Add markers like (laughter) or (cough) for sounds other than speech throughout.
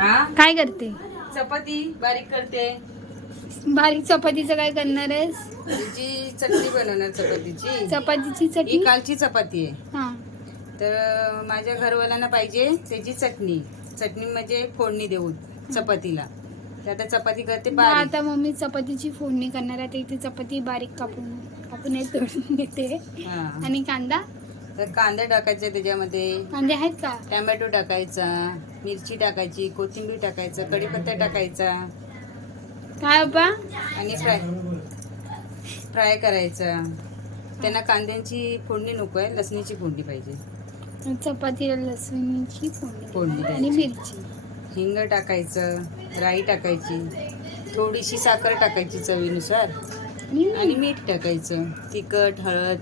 हा? काय करते? चपाती बारीक करते. बारीक चपातीचं काय करणार आहेस? तिची चटणी बनवणार चपातीची. चपातीची ही चटणी कालची चपाती आहे. हा. तर माझ्या घरवाल्यांना पाहिजे त्याची चटणी. चटणी म्हणजे फोडणी देऊन चपातीला. तर आता चपाती करते मग बारीक. आता मम्मी चपातीची फोडणी करणार आहे. आता इथे चपाती बारीक कापून कापून तळून घेते हा. आणि कांदा? तर कांदा टाकायचा त्याच्यामध्ये. कांदे आहेत का? टॅमॅटो टाकायचा मिरची टाकायची कोथिंबीर टाकायचा कढीपत्ता टाकायचा. काय बाबा? आणि फ्राय. फ्राय करायचा. त्यांना कांद्यांची फोडणी नको आहे लसणीची फोडणी पाहिजे. चपातीला लसूणची फोडणी. फोडणी आणि. मिरची. हिंग टाकायचं राई टाकायची थोडीशी साखर टाकायची चवीनुसार. आणि मीठ टाकायचं तिखट हळद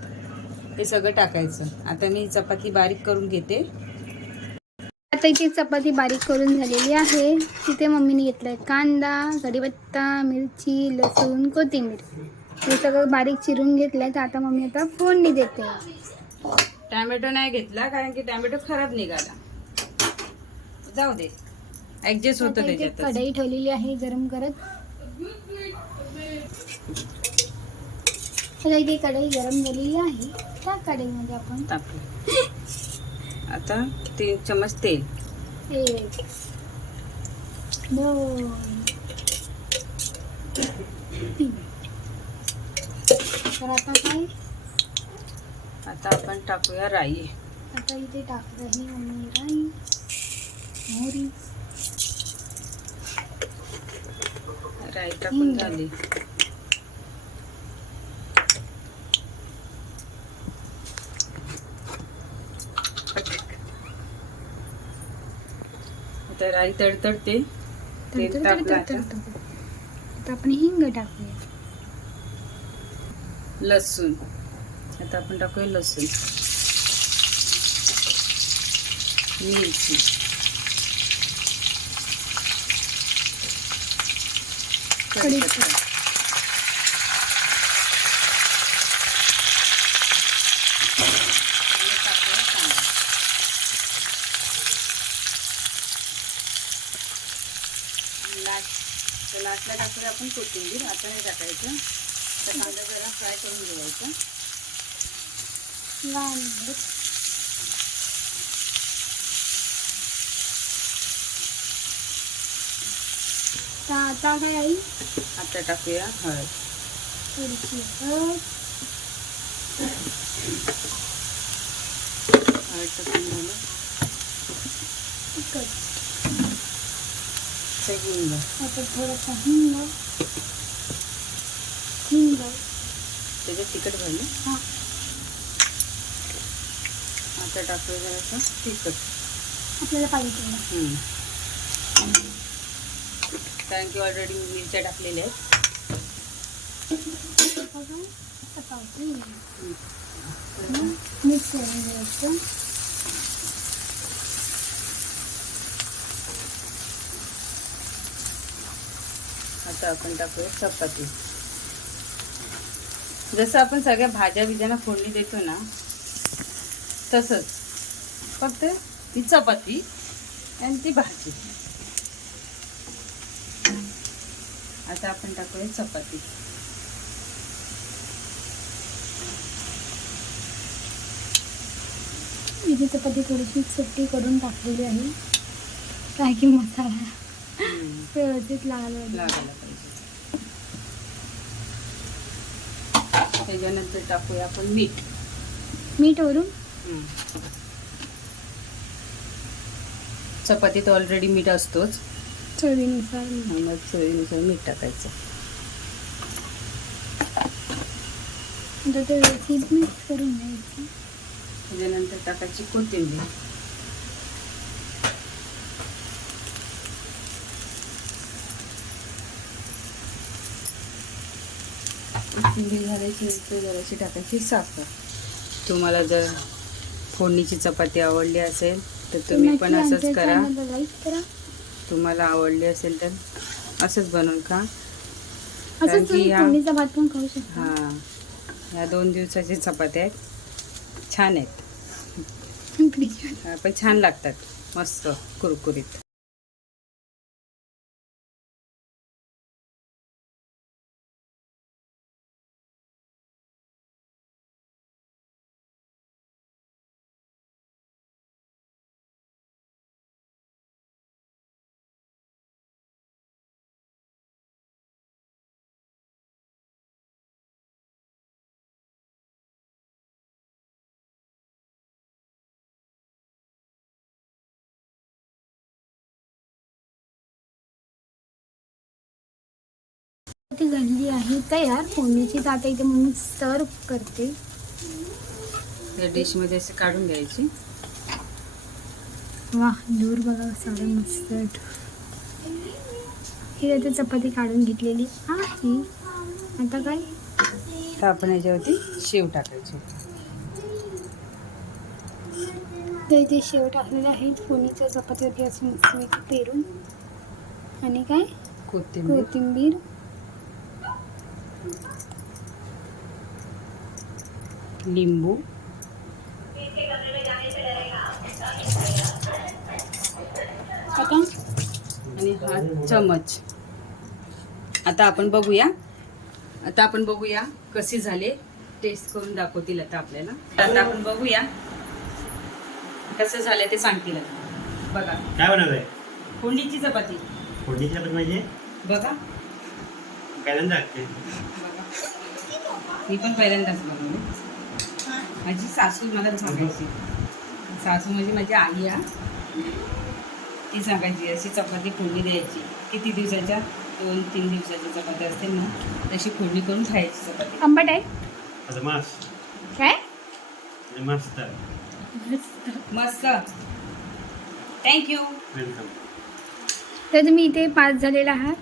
हे सगळं टाकायचं. आता मी चपाती बारीक करून घेते. आता इथे चपाती बारीक करून झालेली आहे. तिथे मम्मीने घेतलाय कांदा कढीपत्ता मिरची लसूण कोथिंबीर. हे सगळं बारीक चिरून घेतलंय. तर आता मम्मी आता फोडणी देते. टॅमॅटो नाही घेतला कारण की टॅमॅटो खराब निघाला. जाऊ दे. ऍडजस्ट होतं कढई ठेवलेली आहे गरम करत. आता इथे कढई गरम झालेली आहे. त्या कढईमध्ये आपण आता तीन चमच तेल. एक दोन तीन. तर आता काय? आता आपण टाकूया राई. आता इथे टाकत आहे मम्मी राई मोहरी. राई टाकून. झाली. तर आई तडतडते आता आता आपण हिंग टाकूया लसूण आता आपण टाकूया लसूण मिरची कढीपत्ता टाकूया कांदा. लास्ट तर लास्टला टाकूया आपण कोथिंबीर आता नाही टाकायचं. तर कांदा जरा फ्राय करून घ्यायचा. आता काय आई आता टाकूया हळद. थोडीशी हळद टाकून झालं तिखट तर हिंग आता थोडासा हिंग हिंग त्याच्यात तिखट झालं हा आता टाकूया जरासं तिखट आपल्याला पाहिजे तेवढं. कारण की ऑलरेडी मिरच्या टाकलेल्या आहेत मिक्स करून घ्यायचं आता आपण टाकूया चपाती. जसं आपण सगळ्या भाज्या बिज्यांना फोडणी देतो ना तसंच. फक्त ती चपाती आणि ती भाजी. आता आपण टाकूया चपाती. इथे चपाती थोडीशी सुट्टी करून टाकलेली आहे काय की मसाला. व्यवस्थित लागायला पाहिजे. त्याच्यानंतर टाकूया आपण मीठ. मीठ वरून? हम्म. चपातीत ऑलरेडी मीठ असतोच. चवीनुसार मीठ. मग चवीनुसार मीठ टाकायचं. आता ते व्यवस्थित मिक्स करून घ्यायचं. त्याच्यानंतर टाकायची कोथिंबीर. कोथिंबीर घालायची नंतर जराशी टाकायची. साखर. तुम्हाला जर फोडणीची चपाती आवडली असेल तर तुम्ही पण असंच करा. तुम्हाला आवडली असेल तर असंच बनवून खा. की तुम्ही या- हां. ह्या दोन दिवसाच्या चपात्या आहेत. छान आहेत. (laughs) हा, पण छान लागतात. मस्त कुरकुरीत. ती झालेली आहे. तयार फोडणीची आता इथे मम्मी सर्व करते. या डिशमध्ये असे काढून घ्यायची. वा दूर बघा साडे मस्त ही आता चपाती काढून घेतलेली आहे. आता काय? तर आपण याच्यावरती शेव टाकायची. तर इथे शेव टाकलेले आहेत फोडणीच्या चपातीवरती असं मस्तपैकी पेरून. आणि काय? कोथिंबीर. कोथिंबीर. लिंबू. आता आणि हा चमच. आता आपण बघूया. आता आपण बघूया कसे झाले. टेस्ट करून दाखवतील आता आपल्याला. आता आपण बघूया कसं झालं ते सांगतील आता. बघा. काय बनवलंय? फोडणीची चपाती. फोडणीची चपाती म्हणजे? बघा. पहिल्यांदा बघा मी पण पहिल्यांदाच बनवली माझी सासू मला सांगायची. सासू म्हणजे माझी आई आ ती सांगायची अशी चपाती फोडणी द्यायची. किती दिवसाच्या? दोन तीन दिवसाची चपाती असते ना तशी फोडणी करून खायची चपाती. आंबट आहे? आता मास काय? म्हणजे मस्त. मस्त. थँक्यू वेलकम तर तुम्ही इथे पास झालेला आहात.